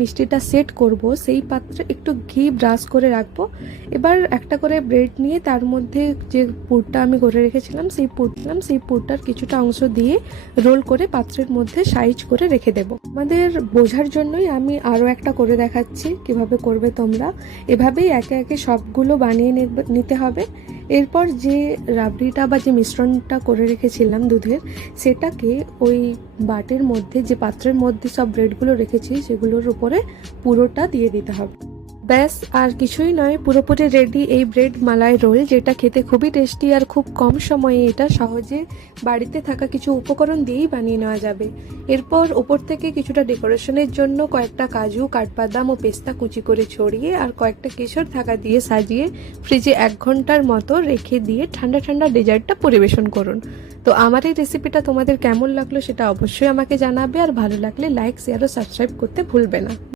মিষ্টিটা সেট করব সেই পাত্রে একটু ঘি ব্রাশ করে রাখবো। এবার একটা করে ব্রেড নিয়ে তার মধ্যে যে পুরটা আমি করে রেখেছিলাম সেই পুরটার কিছুটা অংশ দিয়ে রোল করে পাত্রের মধ্যে সাইজ করে রেখে দেব। আমাদের বোঝার জন্যই আমি আরও একটা করে দেখাচ্ছি কিভাবে করবে তোমরা। এভাবেই একে একে সবগুলো বানিয়ে নিতে হবে। এরপর যে রাবড়িটা বা যে মিশ্রণটা করে রেখেছিলাম দুধের, সেটাকে ওই বাটির মধ্যে, যে পাত্রের মধ্যে সব ব্রেডগুলো রেখেছি সেগুলোর উপরে পুরোটা দিয়ে দিতে হবে। ব্যাস, আর কিছুই নয়, পুরোপুরি রেডি এই ব্রেড মালাই রোল, যেটা খেতে খুবই টেস্টি আর খুব কম সময়ে এটা সহজে বাড়িতে থাকা কিছু উপকরণ দিয়েই বানিয়ে নেওয়া যাবে। এরপর ওপর থেকে কিছুটা ডেকোরেশনের জন্য কয়েকটা কাজু, কাঠবাদাম ও পেস্তা কুচি করে ছড়িয়ে আর কয়েকটা কেশর থাকা দিয়ে সাজিয়ে ফ্রিজে 1 ঘন্টার মতো রেখে দিয়ে ঠান্ডা ঠান্ডা ডেজার্টটা পরিবেশন করুন। তো আমার এই রেসিপিটা তোমাদের কেমন লাগলো সেটা অবশ্যই আমাকে জানাবে, আর ভালো লাগলে লাইক, শেয়ার ও সাবস্ক্রাইব করতে ভুলবে না।